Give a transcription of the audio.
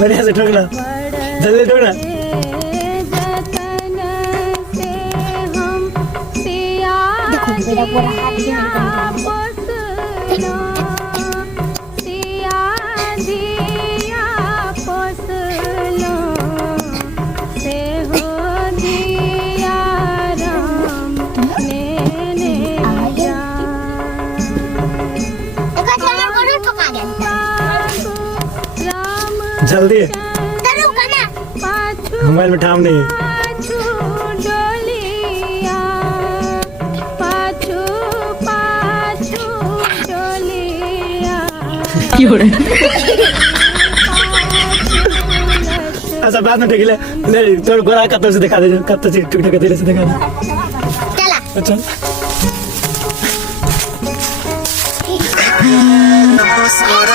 बढ़िया से ठोकना, जल्दी ठोकना। देखो मेरा पूरा हाथ भी जल्दी मोबाइल में ठाम नहीं। ऐसा बात में ठेकिले ले तोड़ गोरा कत्तो से दिखा दे, कत्तो से टुकड़ा तेरे से दिखा दे। अच्छा नमस्कार